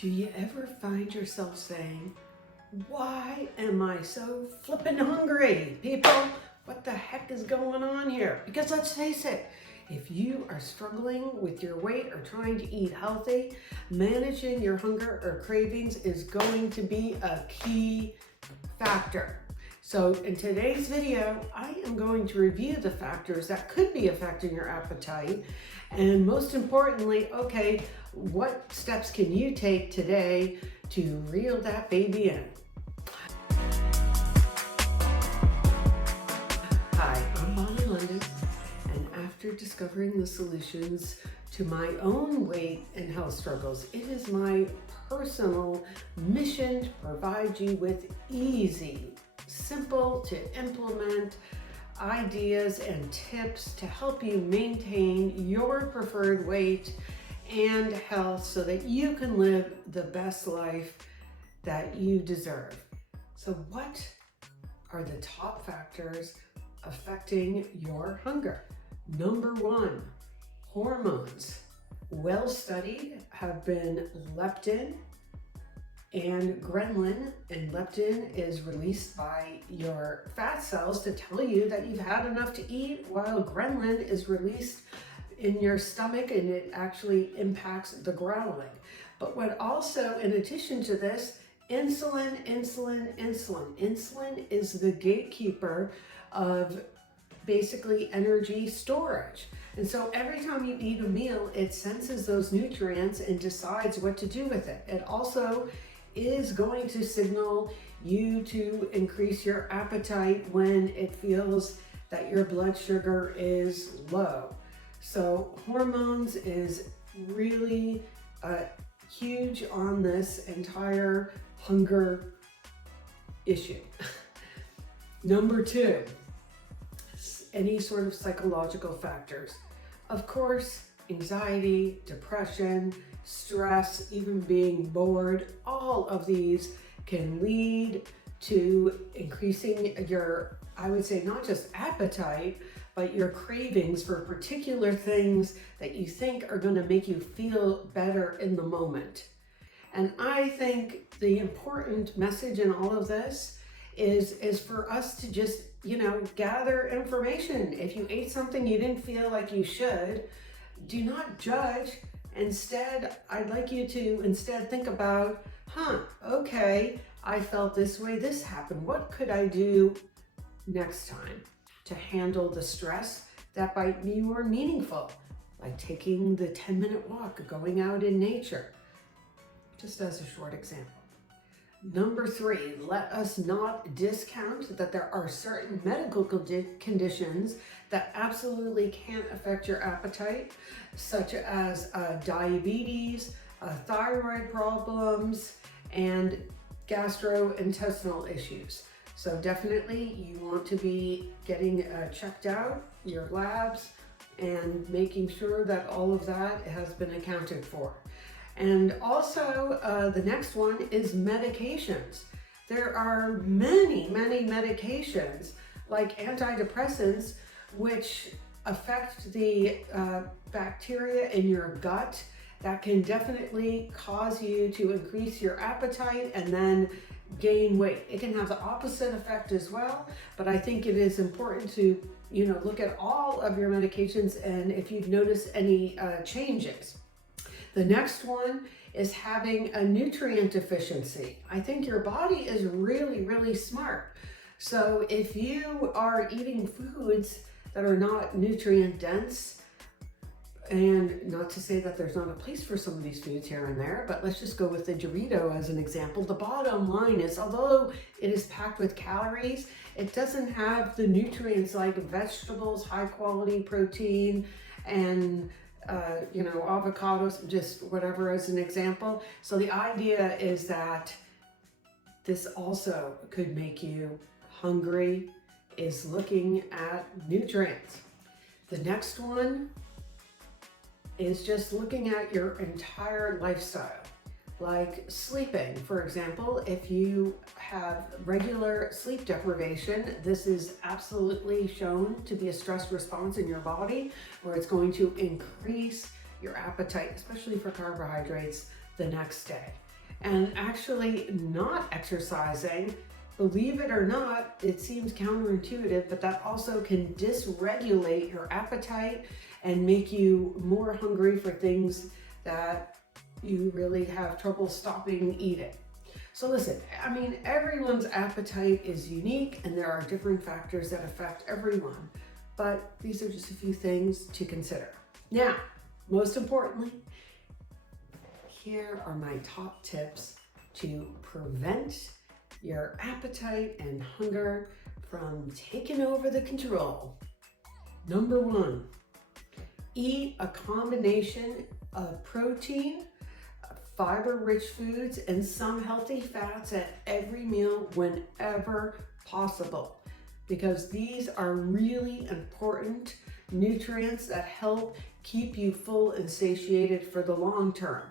Do you ever find yourself saying, why am I so flippin' hungry? People, what the heck is going on here? Because let's face it, if you are struggling with your weight or trying to eat healthy, managing your hunger or cravings is going to be a key factor. So in today's video, I am going to review the factors that could be affecting your appetite. And most importantly, okay, what steps can you take today to reel that baby in? Hi, I'm Bonni, and after discovering the solutions to my own weight and health struggles, it is my personal mission to provide you with easy, simple to implement ideas and tips to help you maintain your preferred weight and health so that you can live the best life that you deserve. So what are the top factors affecting your hunger? Number one, hormones. Well studied have been leptin and ghrelin, and leptin is released by your fat cells to tell you that you've had enough to eat, while ghrelin is released in your stomach and it actually impacts the growling. But what also, in addition to this, insulin. Insulin is the gatekeeper of basically energy storage. And so every time you eat a meal, it senses those nutrients and decides what to do with it. It also is going to signal you to increase your appetite when it feels that your blood sugar is low. So hormones is really huge on this entire hunger issue. Number two, any sort of psychological factors. Of course, anxiety, depression, stress, even being bored, all of these can lead to increasing your, I would say, not just appetite, but your cravings for particular things that you think are going to make you feel better in the moment. And I think the important message in all of this is for us to just, gather information. If you ate something you didn't feel like you should, do not judge. Instead, I'd like you to instead think about, okay, I felt this way, this happened. What could I do next time to handle the stress that might be more meaningful? Like taking the 10-minute walk, going out in nature, just as a short example. Number three, let us not discount that there are certain medical conditions that absolutely can affect your appetite, such as diabetes, thyroid problems, and gastrointestinal issues. So definitely you want to be getting checked out, your labs, and making sure that all of that has been accounted for. And also the next one is medications. There are many medications like antidepressants which affect the bacteria in your gut that can definitely cause you to increase your appetite and then gain weight. It can have the opposite effect as well, but I think it is important to look at all of your medications and if you've noticed any changes. The next one is having a nutrient deficiency. I think your body is really smart. So if you are eating foods that are not nutrient dense, and not to say that there's not a place for some of these foods here and there, but let's just go with the Dorito as an example. The bottom line is, although it is packed with calories, it doesn't have the nutrients like vegetables, high quality protein, and avocados, just whatever as an example. So the idea is that this also could make you hungry, is looking at nutrients. The next one is just looking at your entire lifestyle, like sleeping. For example, if you have regular sleep deprivation, this is absolutely shown to be a stress response in your body where it's going to increase your appetite, especially for carbohydrates, the next day. And actually not exercising, believe it or not, it seems counterintuitive, but that also can dysregulate your appetite and make you more hungry for things that you really have trouble stopping eating. So listen, I mean, everyone's appetite is unique and there are different factors that affect everyone, but these are just a few things to consider. Now, most importantly, here are my top tips to prevent your appetite and hunger from taking over the control. Number one, eat a combination of protein, fiber-rich foods, and some healthy fats at every meal whenever possible, because these are really important nutrients that help keep you full and satiated for the long term.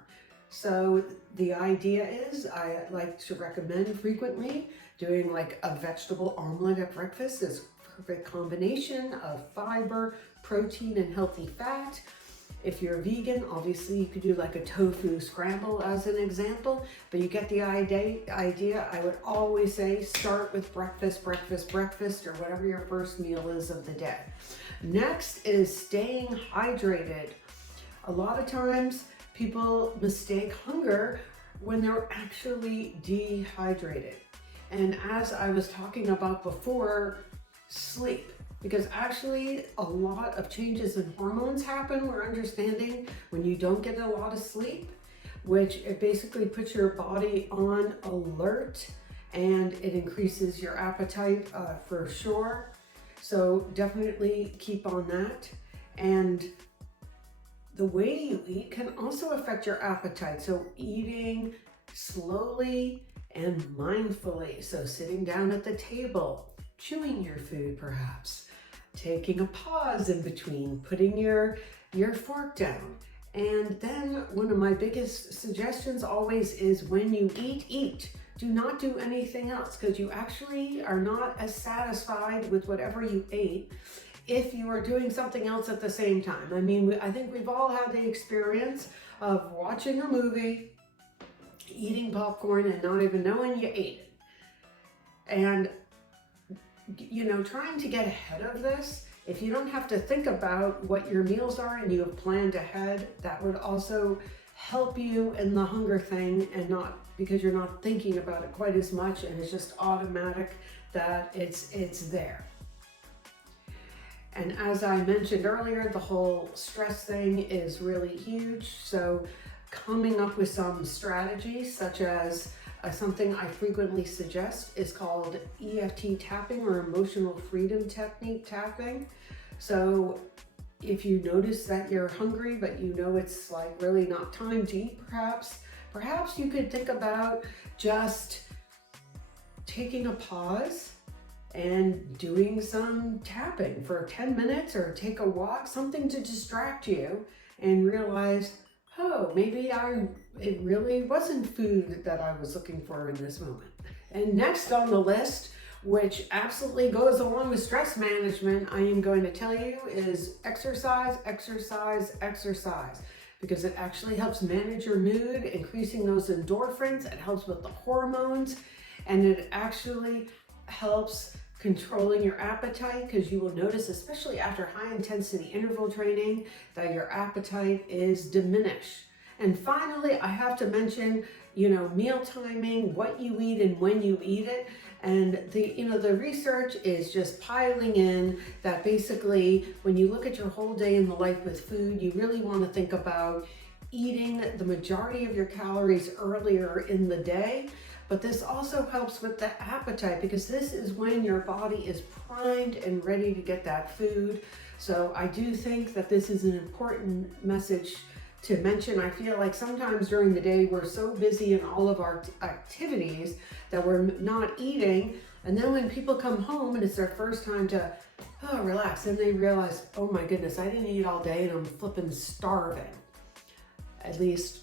So the idea is, I like to recommend frequently doing like a vegetable omelet at breakfast. Is a perfect combination of fiber, protein, and healthy fat. If you're vegan, obviously you could do like a tofu scramble as an example, but you get the idea. I would always say start with breakfast, or whatever your first meal is of the day. Next is staying hydrated. A lot of times people mistake hunger when they're actually dehydrated. And as I was talking about before, sleep. Because actually a lot of changes in hormones happen, we're understanding, when you don't get a lot of sleep, which it basically puts your body on alert and it increases your appetite for sure. So definitely keep on that. And the way you eat can also affect your appetite. So eating slowly and mindfully. So sitting down at the table, chewing your food perhaps, taking a pause in between, putting your fork down. And then one of my biggest suggestions always is when you eat. Do not do anything else, because you actually are not as satisfied with whatever you ate if you are doing something else at the same time. I mean, I think we've all had the experience of watching a movie, eating popcorn, and not even knowing you ate it. And you know, trying to get ahead of this, if you don't have to think about what your meals are and you have planned ahead, that would also help you in the hunger thing, and not because you're not thinking about it quite as much and it's just automatic that it's there. And as I mentioned earlier, the whole stress thing is really huge. So coming up with some strategies, such as something I frequently suggest is called EFT tapping, or emotional freedom technique tapping. So if you notice that you're hungry, but you know it's like really not time to eat, perhaps you could think about just taking a pause and doing some tapping for 10 minutes, or take a walk, something to distract you and realize, oh, maybe it really wasn't food that I was looking for in this moment. And next on the list, which absolutely goes along with stress management, I am going to tell you is exercise, because it actually helps manage your mood, increasing those endorphins. It helps with the hormones, and it actually helps controlling your appetite, because you will notice, especially after high intensity interval training, that your appetite is diminished. And finally, I have to mention, meal timing, what you eat and when you eat it. And the research is just piling in that basically when you look at your whole day in the life with food, you really want to think about eating the majority of your calories earlier in the day. But this also helps with the appetite, because this is when your body is primed and ready to get that food. So I do think that this is an important message to mention. I feel like sometimes during the day we're so busy in all of our activities that we're not eating. And then when people come home and it's their first time to relax, and they realize, oh my goodness, I didn't eat all day and I'm flipping starving. At least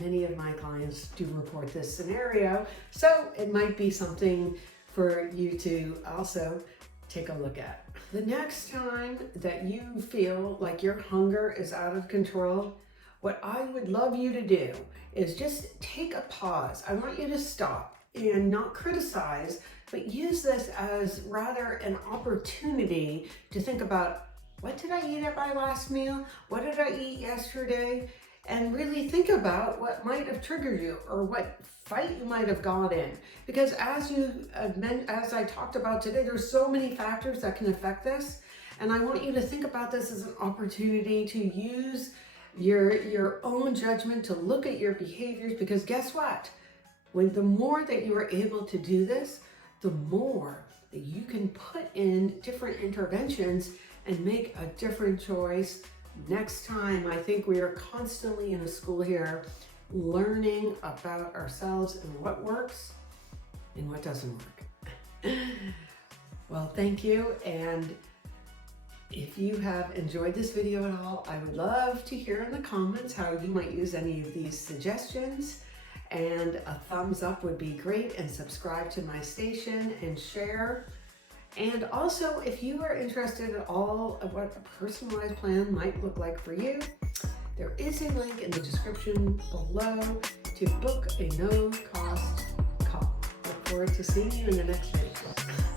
many of my clients do report this scenario, so it might be something for you to also take a look at. The next time that you feel like your hunger is out of control, what I would love you to do is just take a pause. I want you to stop and not criticize, but use this as rather an opportunity to think about, what did I eat at my last meal? What did I eat yesterday? And really think about what might have triggered you or what fight you might have got in. Because as I talked about today, there's so many factors that can affect this. And I want you to think about this as an opportunity to use your own judgment to look at your behaviors, because guess what? The more that you are able to do this, the more that you can put in different interventions and make a different choice next time. I think we are constantly in a school here learning about ourselves and what works and what doesn't work. Well, thank you. And if you have enjoyed this video at all, I would love to hear in the comments how you might use any of these suggestions. And a thumbs up would be great, and subscribe to my station and share. And also, if you are interested at all of what a personalized plan might look like for you, there is a link in the description below to book a no-cost call. Look forward to seeing you in the next video.